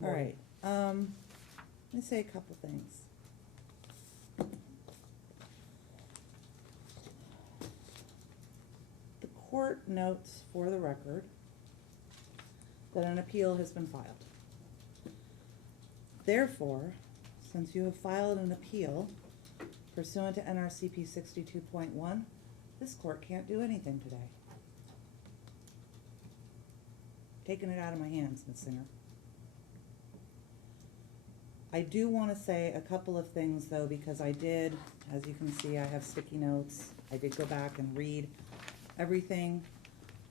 All right, let me say a couple things. The court notes for the record that an appeal has been filed. Therefore, since you have filed an appeal pursuant to NRCP 62.1, this court can't do anything today. Taking it out of my hands, Ms. Singer. I do want to say a couple of things though, because I did, as you can see, I have sticky notes. I did go back and read everything,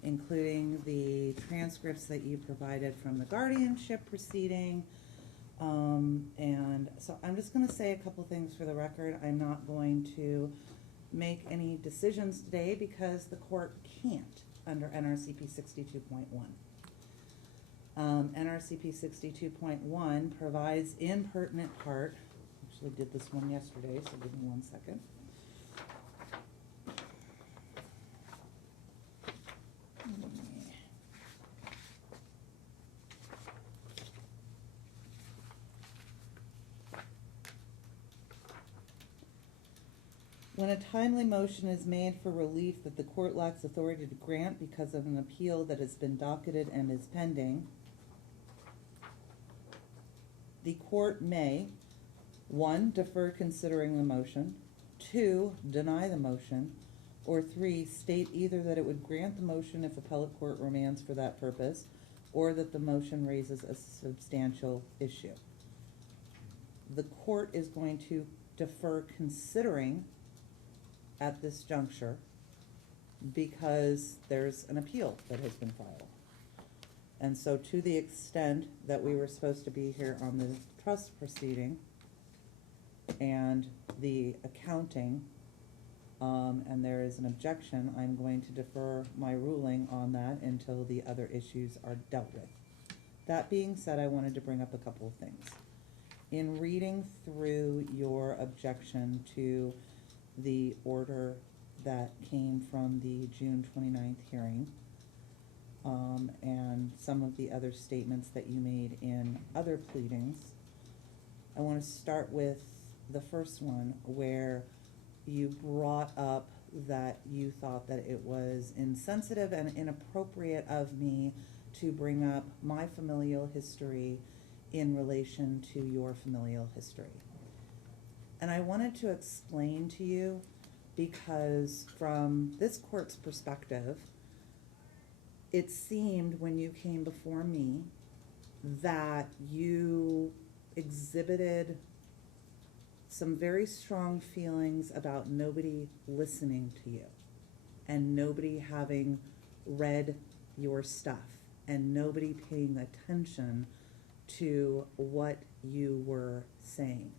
including the transcripts that you provided from the guardianship proceeding. And so I'm just going to say a couple things for the record. I'm not going to make any decisions today because the court can't under NRCP 62.1. NRCP 62.1 provides in pertinent part, actually did this one yesterday, so give me 1 second. When a timely motion is made for relief that the court lacks authority to grant because of an appeal that has been docketed and is pending, the court may, 1, defer considering the motion, 2, deny the motion, or 3, state either that it would grant the motion if appellate court remands for that purpose, or that the motion raises a substantial issue. The court is going to defer considering at this juncture because there's an appeal that has been filed. And so to the extent that we were supposed to be here on the trust proceeding and the accounting, and there is an objection, I'm going to defer my ruling on that until the other issues are dealt with. That being said, I wanted to bring up a couple of things. In reading through your objection to the order that came from the June 29th hearing, and some of the other statements that you made in other pleadings, I want to start with the first one where you brought up that you thought that it was insensitive and inappropriate of me to bring up my familial history in relation to your familial history. And I wanted to explain to you because from this court's perspective, it seemed when you came before me that you exhibited some very strong feelings about nobody listening to you and nobody having read your stuff and nobody paying attention to what you were saying.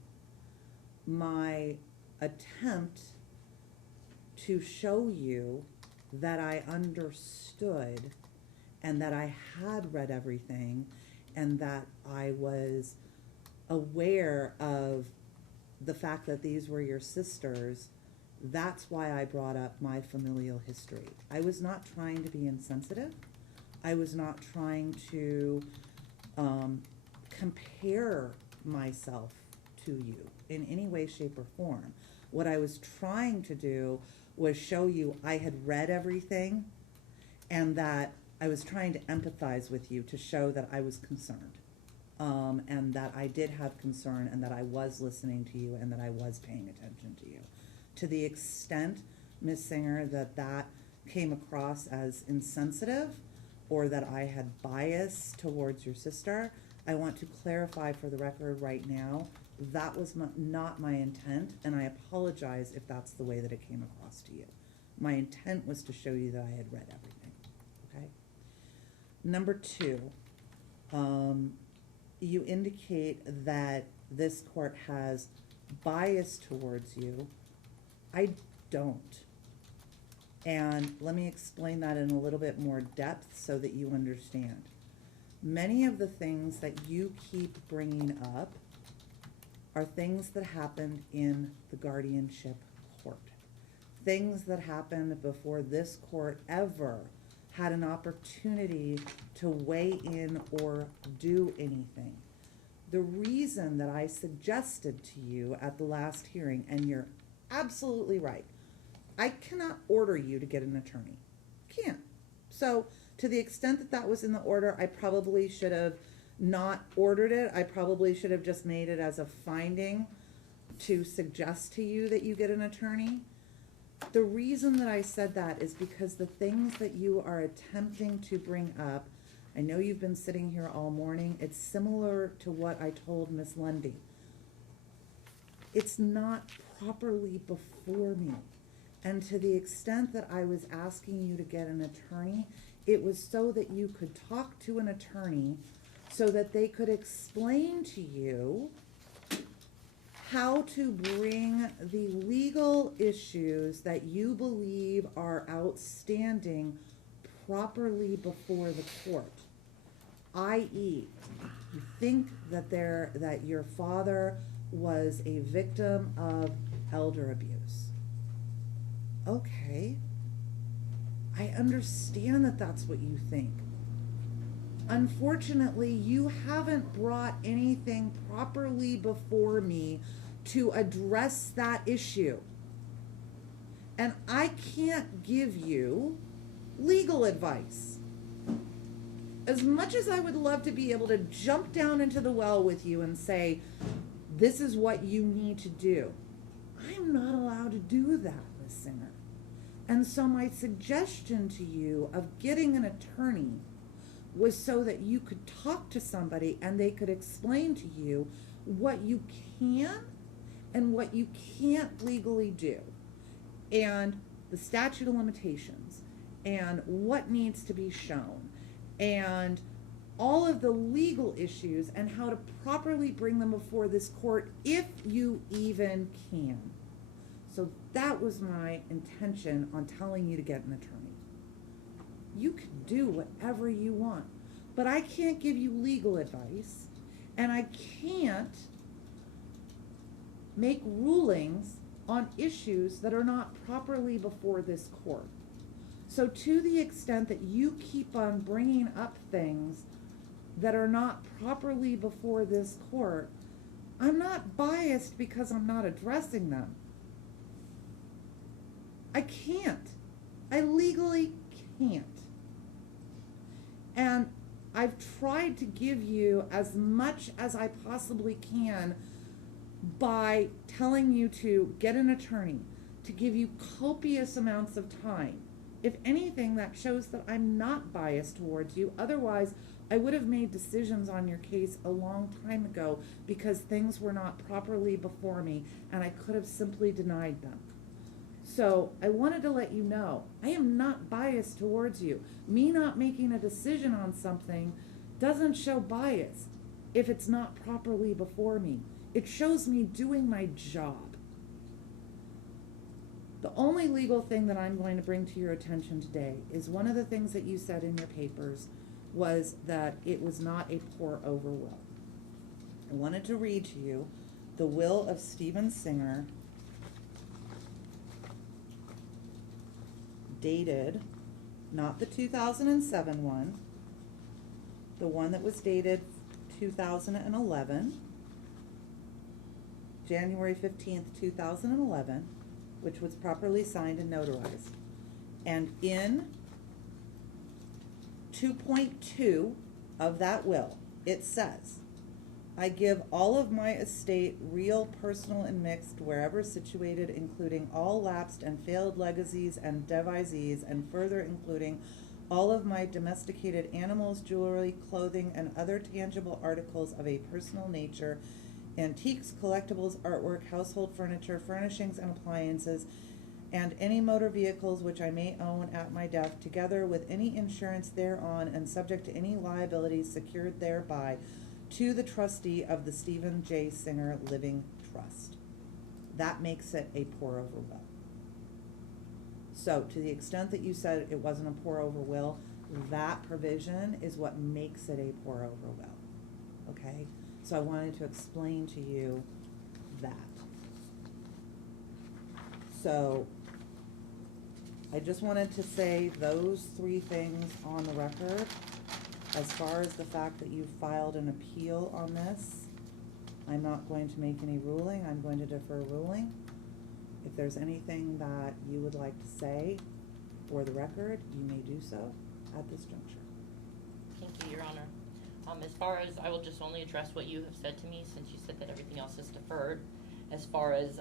My attempt to show you that I understood and that I had read everything and that I was aware of the fact that these were your sisters, that's why I brought up my familial history. I was not trying to be insensitive. I was not trying to compare myself to you in any way, shape, or form. What I was trying to do was show you I had read everything and that I was trying to empathize with you to show that I was concerned. And that I did have concern and that I was listening to you and that I was paying attention to you. To the extent, Ms. Singer, that that came across as insensitive or that I had bias towards your sister, I want to clarify for the record right now, that was not my intent, and I apologize if that's the way that it came across to you. My intent was to show you that I had read everything, okay? Number 2, you indicate that this court has bias towards you. I don't. And let me explain that in a little bit more depth so that you understand. Many of the things that you keep bringing up are things that happened in the guardianship court. Things that happened before this court ever had an opportunity to weigh in or do anything. the reason that I suggested to you at the last hearing, and you're absolutely right, I cannot order you to get an attorney. Can't. So to the extent that that was in the order, I probably should have not ordered it. I probably should have just made it as a finding to suggest to you that you get an attorney. The reason that I said that is because the things that you are attempting to bring up, I know you've been sitting here all morning, it's similar to what I told Miss Lundy. It's not properly before me. And to the extent that I was asking you to get an attorney, it was so that you could talk to an attorney so that they could explain to you how to bring the legal issues that you believe are outstanding properly before the court. i.e., you think that that your father was a victim of elder abuse. Okay, I understand that that's what you think. Unfortunately, you haven't brought anything properly before me to address that issue. And I can't give you legal advice. As much as I would love to be able to jump down into the well with you and say, this is what you need to do, I'm not allowed to do that, Ms. Singer. And so my suggestion to you of getting an attorney was so that you could talk to somebody and they could explain to you what you can and what you can't legally do, and the statute of limitations, and what needs to be shown, and all of the legal issues and how to properly bring them before this court if you even can. So that was my intention on telling you to get an attorney. You can do whatever you want, but I can't give you legal advice, and I can't make rulings on issues that are not properly before this court. So to the extent that you keep on bringing up things that are not properly before this court, I'm not biased because I'm not addressing them. I can't. I legally can't. And I've tried to give you as much as I possibly can by telling you to get an attorney, to give you copious amounts of time. If anything, that shows that I'm not biased towards you. Otherwise, I would have made decisions on your case a long time ago because things were not properly before me and I could have simply denied them. So I wanted to let you know, I am not biased towards you. Me not making a decision on something doesn't show bias if it's not properly before me. It shows me doing my job. The only legal thing that I'm going to bring to your attention today is one of the things that you said in your papers was that it was not a pour over will. I wanted to read to you the will of Stephen Singer, dated, not the 2007 one, the one that was dated 2011, January 15th, 2011, which was properly signed and notarized. And in 2.2 of that will, it says, I give all of my estate, real, personal, and mixed, wherever situated, including all lapsed and failed legacies and devisees, and further including all of my domesticated animals, jewelry, clothing, and other tangible articles of a personal nature, antiques, collectibles, artwork, household furniture, furnishings, and appliances, and any motor vehicles which I may own at my death, together with any insurance thereon, and subject to any liabilities secured thereby, to the trustee of the Stephen J. Singer Living Trust. That makes it a pour over will. So to the extent that you said it wasn't a pour over will, that provision is what makes it a pour over will. Okay? So I wanted to explain to you that. So I just wanted to say those three things on the record. As far as the fact that you filed an appeal on this, I'm not going to make any ruling. I'm going to defer ruling. If there's anything that you would like to say for the record, you may do so at this juncture. Thank you, Your Honor. As far as, I will just only address what you have said to me, since you said that everything else is deferred. As far as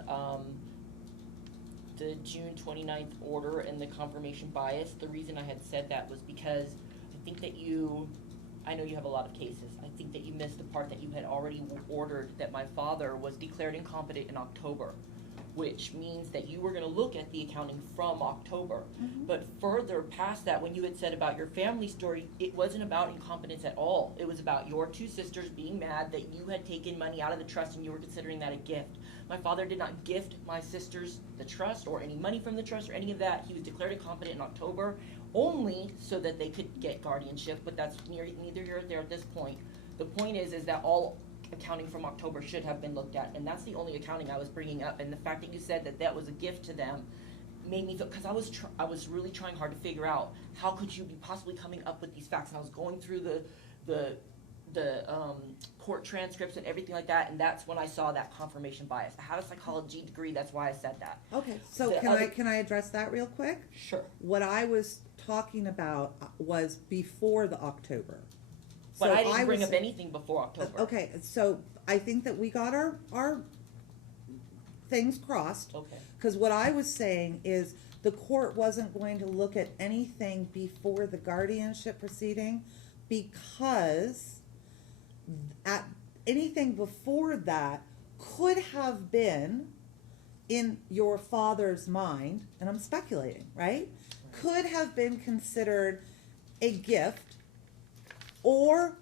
the June 29th order and the confirmation bias, the reason I had said that was because I think that I know you have a lot of cases. I think that you missed the part that you had already ordered that my father was declared incompetent in October, which means that you were gonna look at the accounting from October. Mm-hmm. But further past that, when you had said about your family story, it wasn't about incompetence at all. It was about your two sisters being mad that you had taken money out of the trust and you were considering that a gift. My father did not gift my sisters the trust or any money from the trust or any of that. He was declared incompetent in October only so that they could get guardianship, but that's neither here nor there at this point. The point is that all accounting from October should have been looked at, and that's the only accounting I was bringing up. And the fact that you said that that was a gift to them made me feel, because I was really trying hard to figure out how could you be possibly coming up with these facts. And I was going through the court transcripts and everything like that, and that's when I saw that confirmation bias. I have a psychology degree, that's why I said that. Okay, so can I address that real quick? Sure. What I was talking about was before the October. But I didn't bring up anything before October. Okay, so I think that we got our things crossed. Okay. Because what I was saying is the court wasn't going to look at anything before the guardianship proceeding, because at anything before that could have been in your father's mind, and I'm speculating, right? Could have been considered a gift or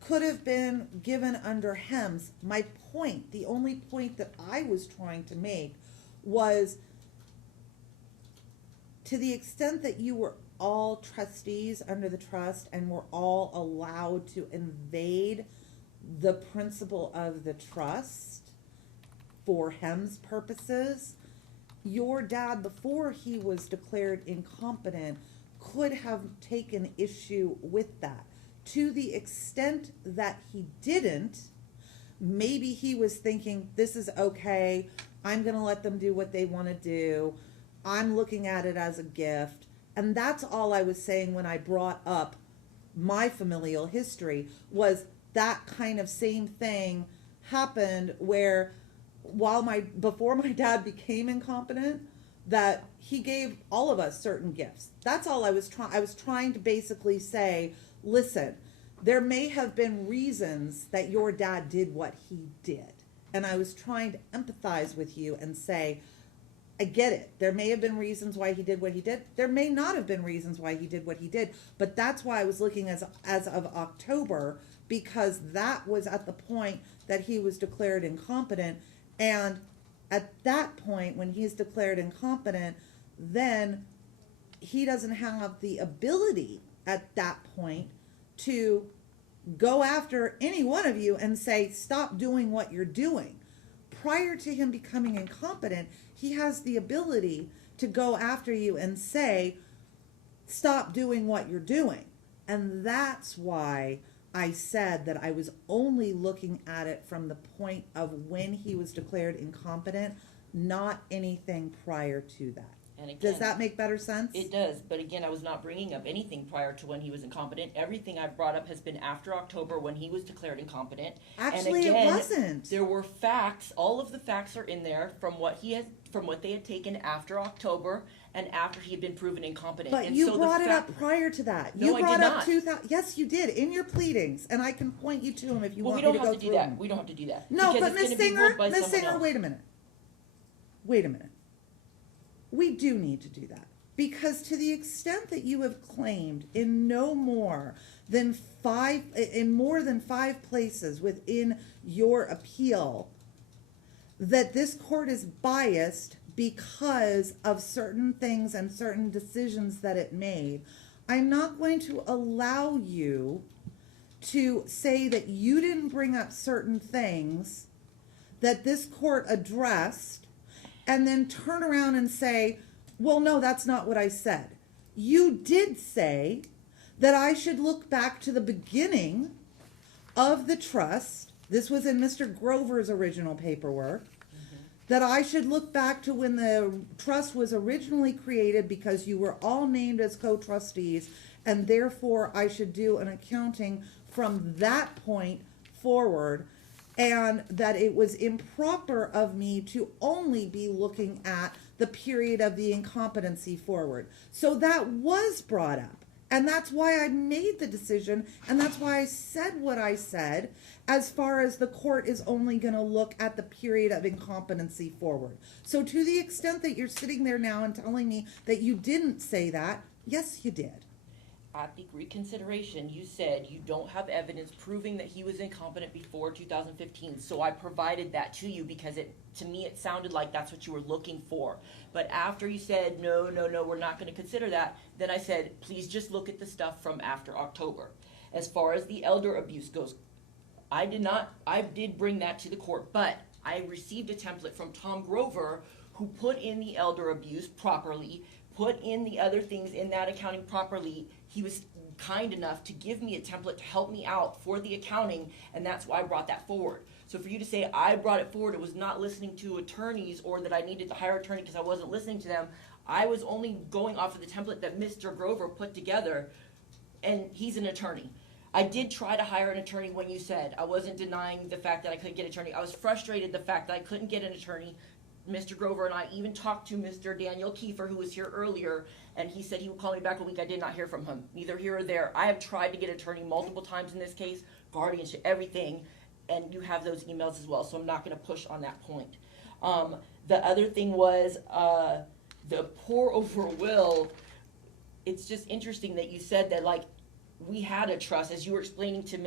could have been given under HEMS. My point, the only point that I was trying to make was, to the extent that you were all trustees under the trust and were all allowed to invade the principle of the trust for HEMS purposes, your dad, before he was declared incompetent, could have taken issue with that. To the extent that he didn't, maybe he was thinking, this is okay, I'm gonna let them do what they wanna do, I'm looking at it as a gift. And that's all I was saying when I brought up my familial history, was that kind of same thing happened where before my dad became incompetent, that he gave all of us certain gifts. That's all I was trying to basically say, listen, there may have been reasons that your dad did what he did. And I was trying to empathize with you and say, I get it. There may have been reasons why he did what he did. There may not have been reasons why he did what he did. But that's why I was looking as of October, because that was at the point that he was declared incompetent. And at that point, when he's declared incompetent, then he doesn't have the ability at that point to go after any one of you and say, stop doing what you're doing. Prior to him becoming incompetent, he has the ability to go after you and say, stop doing what you're doing. And that's why I said that I was only looking at it from the point of when he was declared incompetent, not anything prior to that. And again, does that make better sense? It does, but again, I was not bringing up anything prior to when he was incompetent. Everything I've brought up has been after October, when he was declared incompetent. Actually, and again, it wasn't. There were facts. All of the facts are in there from what they had taken after October and after he had been proven incompetent. But and you so brought it up prior to that. No, You I brought did up not. 2000. Yes, you did in your pleadings, and I can point you to them if you Well, want we me don't to go have to through do that. them. We don't have to do that. No, because but it's Miss gonna be Singer, ruled by Miss someone Singer, else. wait a minute. Wait a minute. We do need to do that, because to the extent that you have claimed in more than 5 places within your appeal that this court is biased because of certain things and certain decisions that it made, I'm not going to allow you to say that you didn't bring up certain things that this court addressed and then turn around and say, well, no, that's not what I said. You did say that I should look back to the beginning of the trust this was in Mr. Grover's original paperwork, that I should look back to when the trust was originally created because you were all named as co-trustees, and therefore I should do an accounting from that point forward, and that it was improper of me to only be looking at the period of the incompetency forward. So that was brought up. And that's why I made the decision, and that's why I said what I said, as far as the court is only going to look at the period of incompetency forward. So to the extent that you're sitting there now and telling me that you didn't say that, yes, you did. At the reconsideration, you said you don't have evidence proving that he was incompetent before 2015, so I provided that to you because to me it sounded like that's what you were looking for. But after you said, no, we're not gonna consider that, then I said, please just look at the stuff from after October. As far as the elder abuse goes, I did bring that to the court, but I received a template from Tom Grover, who put in the elder abuse properly, put in the other things in that accounting properly. He was kind enough to give me a template to help me out for the accounting, and that's why I brought that forward. So for you to say I brought it forward, it was not listening to attorneys or that I needed to hire an attorney because I wasn't listening to them. I was only going off of the template that Mr. Grover put together, and he's an attorney. I did try to hire an attorney when you said. I wasn't denying the fact that I couldn't get an attorney. I was frustrated the fact that I couldn't get an attorney. Mr. Grover and I even talked to Mr. Daniel Kiefer, who was here earlier, and he said he would call me back a week. I did not hear from him, neither here or there. I have tried to get an attorney multiple times in this case, guardianship, everything, and you have those emails as well, so I'm not going to push on that point. The other thing was the pour over will. It's just interesting that you said that, like, we had a trust, as you were explaining to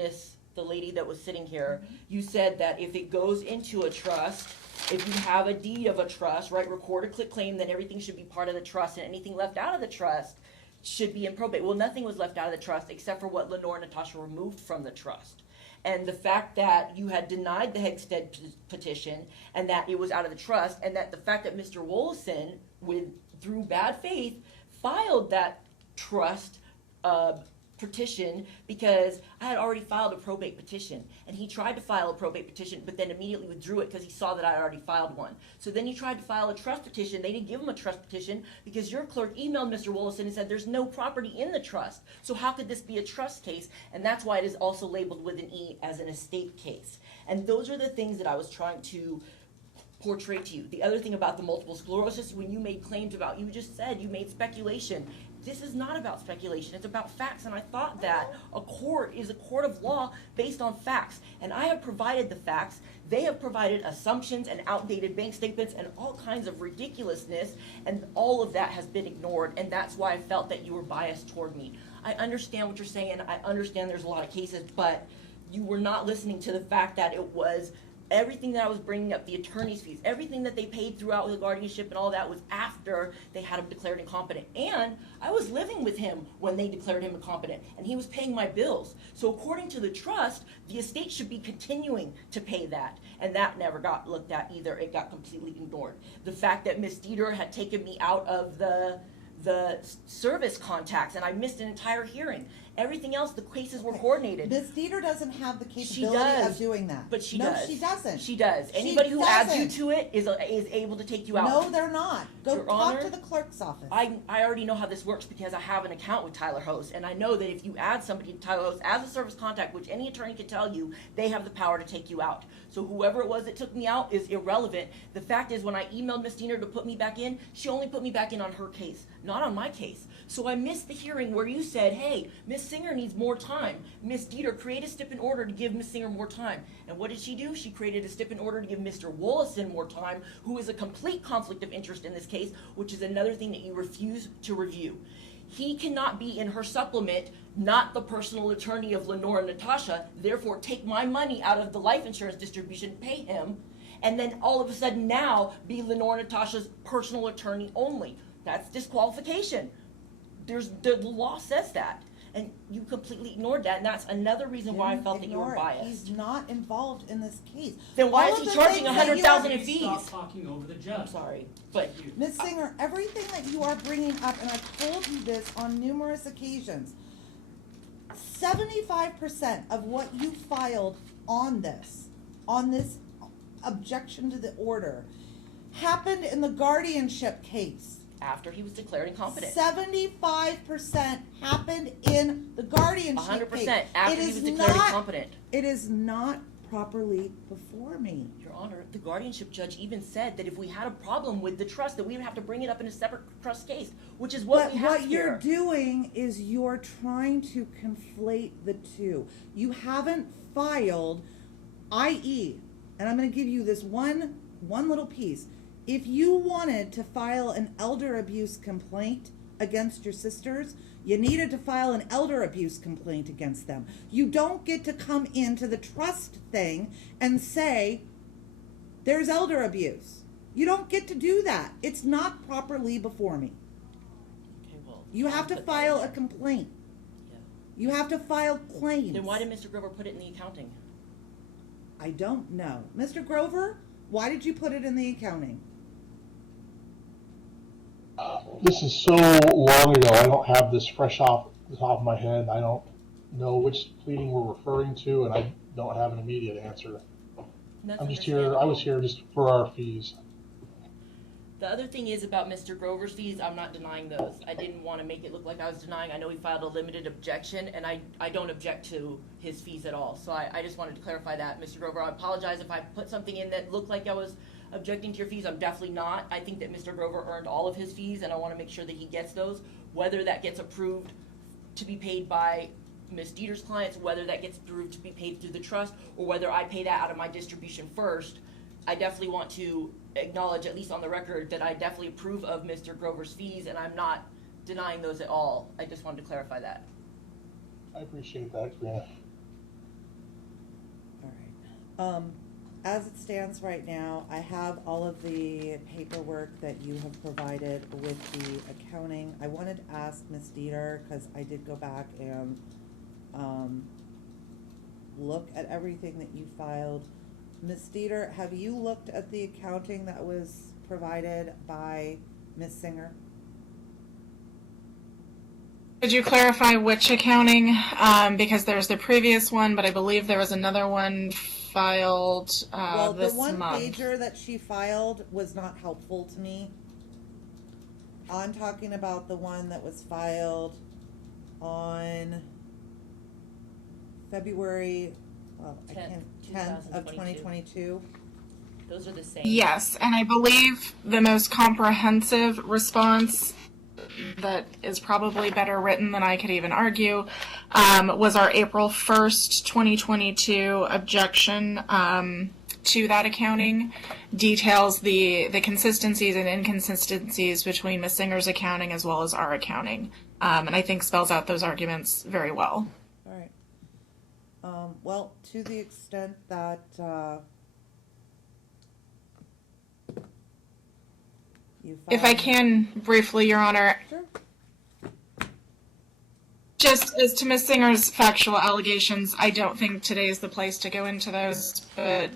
the lady that was sitting here. You said that if it goes into a trust, if you have a deed of a trust, right, record a quitclaim, then everything should be part of the trust, and anything left out of the trust should be in probate. Well, nothing was left out of the trust except for what Lenore and Natasha removed from the trust. And the fact that you had denied the Hegstead petition and that it was out of the trust, and that the fact that Mr. Wollaston, through bad faith, filed that trust petition because I had already filed a probate petition, and he tried to file a probate petition but then immediately withdrew it because he saw that I had already filed one. So then he tried to file a trust petition. They didn't give him a trust petition because your clerk emailed Mr. Wollaston and said there's no property in the trust. So how could this be a trust case? And that's why it is also labeled with an E as an estate case. And those are the things that I was trying to portray to you. The other thing about the multiple sclerosis, when you made claims about, you just said you made speculation. This is not about speculation, it's about facts, and I thought that a court is a court of law based on facts, and I have provided the facts. They have provided assumptions and outdated bank statements and all kinds of ridiculousness, and all of that has been ignored, and that's why I felt that you were biased toward me. I understand what you're saying, I understand there's a lot of cases, but you were not listening to the fact that it was everything that I was bringing up, the attorney's fees, everything that they paid throughout the guardianship and all that was after they had him declared incompetent. And I was living with him when they declared him incompetent, and he was paying my bills. So according to the trust, the estate should be continuing to pay that. And that never got looked at either. It got completely ignored. The fact that Ms. Dieter had taken me out of the service contacts, and I missed an entire hearing. Everything else, the cases were coordinated. Ms. Dieter doesn't have the capability of doing that. But she no, does. She doesn't. She does. Anybody who adds you to it is able to take you out. No, they're not. Go Your talk Honor, to the clerk's office. I already know how this works because I have an account with Tyler Host, and I know that if you add somebody to Tyler Host as a service contact, which any attorney can tell you, they have the power to take you out. So whoever it was that took me out is irrelevant. The fact is, when I emailed Ms. Dieter to put me back in, she only put me back in on her case, not on my case. So I missed the hearing where you said, hey, Ms. Singer needs more time. Ms. Dieter, create a stip in order to give Ms. Singer more time. And what did she do? She created a stip in order to give Mr. Wollaston more time, who is a complete conflict of interest in this case, which is another thing that you refuse to review. He cannot be in her supplement, not the personal attorney of Lenore and Natasha, therefore take my money out of the life insurance distribution, pay him, and then all of a sudden now be Lenore and Natasha's personal attorney only. That's disqualification. The law says that. And you completely ignored that, and that's another reason why I felt that you were biased. He's not involved in this case. Then why is he charging $100,000 in fees? Stop talking over the judge. I'm sorry, but Ms. Singer, everything that you are bringing up, and I've told you this on numerous occasions, 75% of what you filed on this on this objection to the order happened in the guardianship case. After he was declared incompetent. 75% happened in the guardianship 100% case. after It he is was declared not- incompetent. It is not properly before me. Your Honor, the guardianship judge even said that if we had a problem with the trust, that we would have to bring it up in a separate trust case, which is what But we have what here. you're doing is you're trying to conflate the two. You haven't filed, i.e., and I'm going to give you this one little piece. If you wanted to file an elder abuse complaint against your sisters, you needed to file an elder abuse complaint against them. You don't get to come into the trust thing and say, there's elder abuse. You don't get to do that. It's not properly before me. Okay, well, You have to but- file a complaint. Yeah. You have to file claims. Then why did Mr. Grover put it in the accounting? I don't know. Mr. Grover, why did you put it in the accounting? This is so long ago, I don't have this fresh off the top of my head. I don't know which pleading we're referring to, and I don't have an immediate answer. That's I'm just here, I was here just for our fees. The other thing is about Mr. Grover's fees, I'm not denying those. I didn't want to make it look like I was denying. I know he filed a limited objection, and I don't object to his fees at all. So I just wanted to clarify that. Mr. Grover, I apologize if I put something in that looked like I was objecting to your fees. I'm definitely not. I think that Mr. Grover earned all of his fees, and I want to make sure that he gets those. Whether that gets approved to be paid by Ms. Dieter's clients, whether that gets approved to be paid through the trust, or whether I pay that out of my distribution first, I definitely want to acknowledge, at least on the record, that I definitely approve of Mr. Grover's fees, and I'm not denying those at all. I just wanted to clarify that. I appreciate that, Karina. All right. As it stands right now, I have all of the paperwork that you have provided with the accounting. I wanted to ask Ms. Dieter, because I did go back and look at everything that you filed. Ms. Dieter, have you looked at the accounting that was provided by Ms. Singer? Could you clarify which accounting? Because there's the previous one, but I believe there was another one filed Well, the this one month. pager that she filed was not helpful to me. I'm talking about the one that was filed on February, well, I can't, 10th of 2022. Those are the same. Yes, and I believe the most comprehensive response that is probably better written than I could even argue was our April 1st, 2022 objection to that accounting. Details the consistencies and inconsistencies between Ms. Singer's accounting as well as our accounting. And I think spells out those arguments very well. All right. Well, to the extent that, you filed. If I can briefly, Your Honor, Sure. just as to Ms. Singer's factual allegations, I don't think today is the place to go into those, but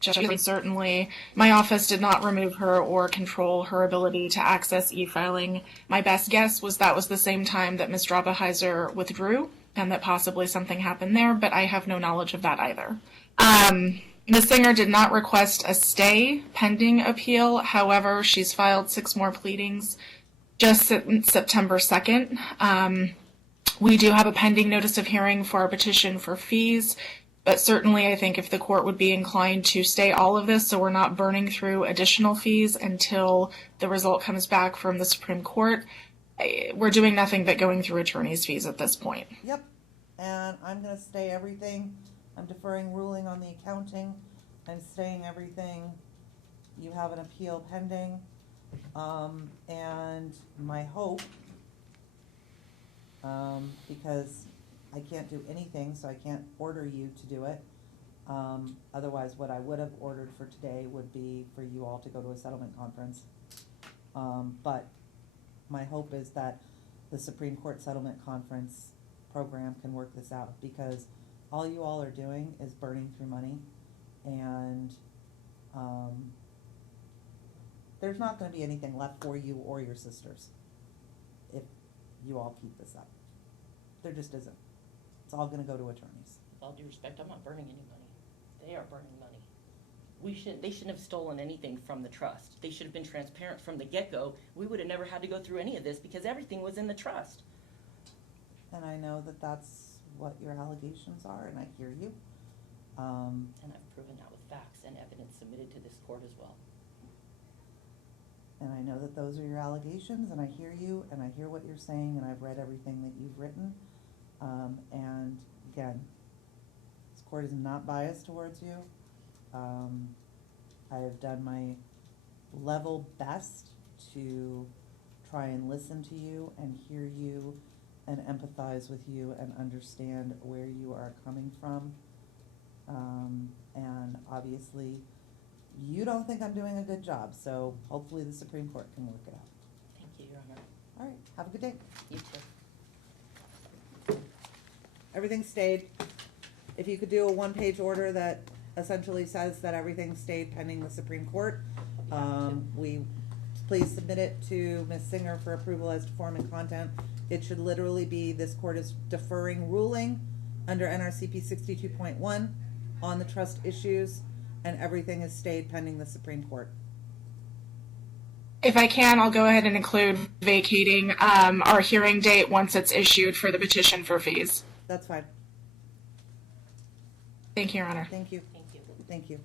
just certainly my office did not remove her or control her ability to access e-filing. My best guess was that was the same time that Ms. Drabaheiser withdrew, and that possibly something happened there, but I have no knowledge of that either. Ms. Singer did not request a stay pending appeal. However, she's filed 6 more pleadings just September 2nd. We do have a pending notice of hearing for our petition for fees, but certainly I think if the court would be inclined to stay all of this so we're not burning through additional fees until the result comes back from the Supreme Court, we're doing nothing but going through attorney's fees at this point. Yep, and I'm gonna stay everything. I'm deferring ruling on the accounting. I'm staying everything. You have an appeal pending. And my hope, because I can't do anything, so I can't order you to do it. Otherwise, what I would have ordered for today would be for you all to go to a settlement conference. But my hope is that the Supreme Court Settlement Conference program can work this out, because all you all are doing is burning through money, and there's not going to be anything left for you or your sisters if you all keep this up. There just isn't. It's all going to go to attorneys. With all due respect, I'm not burning any money. They are burning money. They shouldn't have stolen anything from the trust. They should have been transparent from the get-go. We would have never had to go through any of this because everything was in the trust. And I know that that's what your allegations are, and I hear you. And I've proven that with facts and evidence submitted to this court as well. And I know that those are your allegations, and I hear you, and I hear what you're saying, and I've read everything that you've written. And again, this court is not biased towards you. I have done my level best to try and listen to you and hear you and empathize with you and understand where you are coming from. And obviously, you don't think I'm doing a good job, so hopefully the Supreme Court can work it out. Thank you, Your Honor. All right, have a good day. You too. Everything stayed. If you could do a one-page order that essentially says that everything stayed pending the Supreme Court, please submit it to Ms. Singer for approval as to form and content. It should literally be, this court is deferring ruling under NRCP 62.1 on the trust issues, and everything is stayed pending the Supreme Court. If I can, I'll go ahead and include vacating our hearing date once it's issued for the petition for fees. That's fine. Thank you, Your Honor. Thank you. Thank you. Thank you.